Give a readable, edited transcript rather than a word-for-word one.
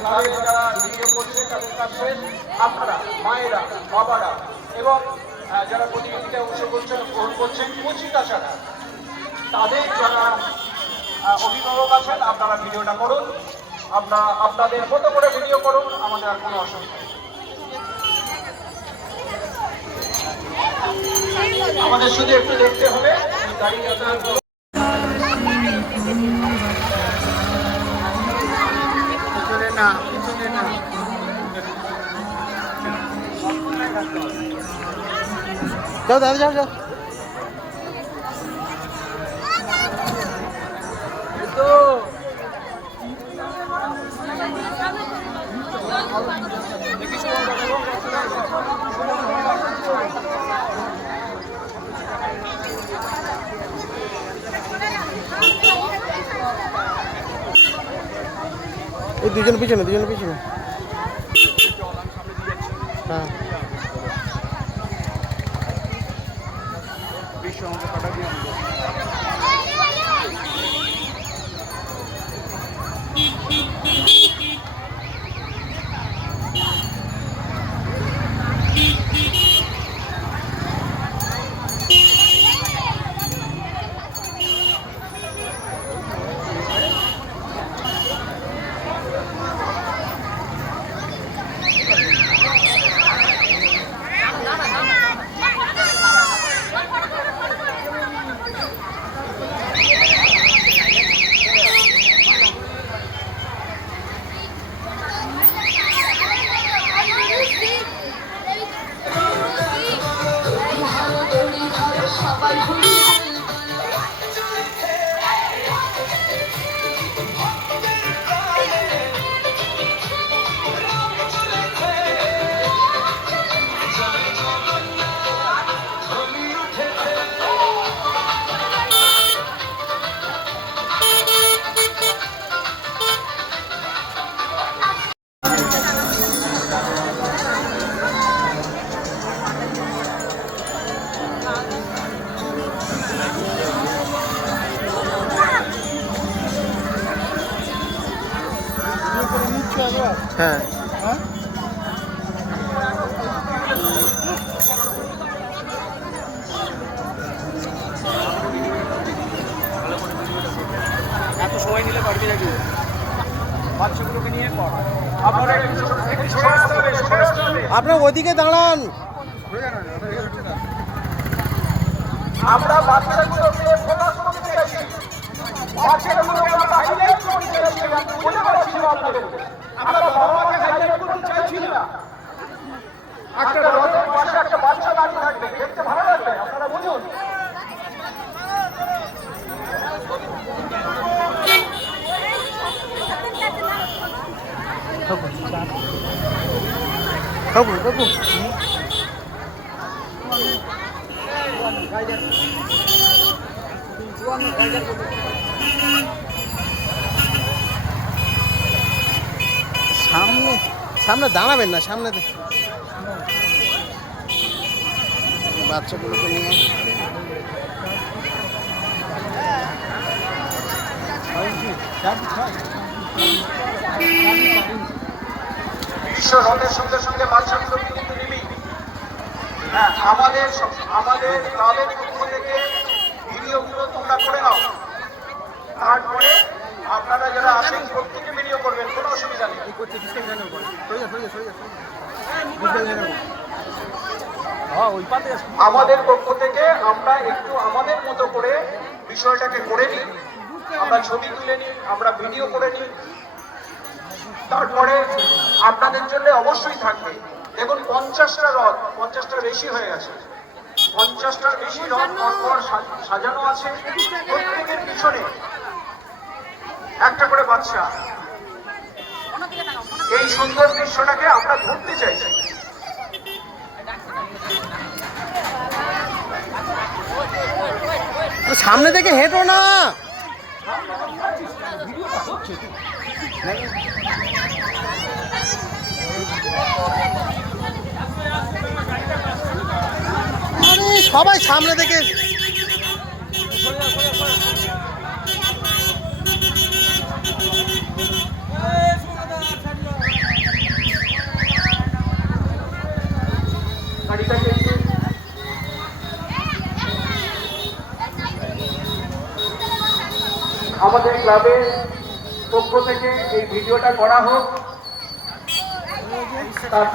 ক্লাবে যারা ভিডিও করছে তাদের কাছে আপনারা মায়েরা বাবারা এবং যারা প্রতিযোগিতায় গ্রহণ করছেন কচি কাচারা তাদের যারা অভিভাবক আছেন আপনারা ভিডিওটা করুন, আপনাদের মতো করে ভিডিও করুন, আমাদের আর কোনো অসুবিধা নেই। আমাদের শুধু একটু দেখতে হবে গাড়ি যাতায়াত না যাও দাদা যাও যাও এই দুজন পিছনে হ্যাঁ বিশ্ব আমাকে কাটা দিয়ে হ্যাঁ এত সময় নিলে পারবি নাকি বাচ্চাগুলোকে নিয়ে আপনার ওদিকে দাঁড়ান। আমরা বাচ্চাগুলোকে ফোকাস করতে চাইছি, বাচ্চাগুলোকে আমরা হাইলাইট করতে চাইছি, বলে পারছি না আপনাদেরকে। আমরা বাবাকে হাইলাইট করতে চাইছি না। একটা রথের পাশে একটা বাচ্চা দাঁড়িয়ে থাকবে, দেখতে ভালো লাগবে, আপনারা বুঝুন। সামনে দাঁড়াবেন না, সামনে বাচ্চাগুলোকে নিয়ে বিশ্ব রথের সঙ্গে সঙ্গে বাচ্চাগুলোকে কিন্তু নিবি। হ্যাঁ, আমাদের ক্লাবের পক্ষ থেকে ভিডিওগুলো তোমরা করে নাও। তারপরে আপনারা যারা আসেন প্রত্যেকে ভিডিও করবেন, কোনো অসুবিধা নেই। আমাদের পক্ষ থেকে আমরা একটু আমাদের মতো করে বিষয়টাকে করে নিই, আমরা ছবি তুলে নিই, আমরা ভিডিও করে নিই, তারপরে আপনাদের জন্য অবশ্যই থাকবে। দেখুন 50টা রথ, 50টার বেশি হয়ে গেছে, 50টার বেশি রথ পরপর সাজানো আছে। প্রত্যেকের পিছনে একটা করে বাচ্চা। এই সুন্দর দৃশ্যটাকে আমরা ধরতে চাইছি। সামনে থেকে হেঁটো না। সবাই সামনে থেকে ক্লাবের পক্ষ থেকে এই ভিডিওটা করা হোক, তার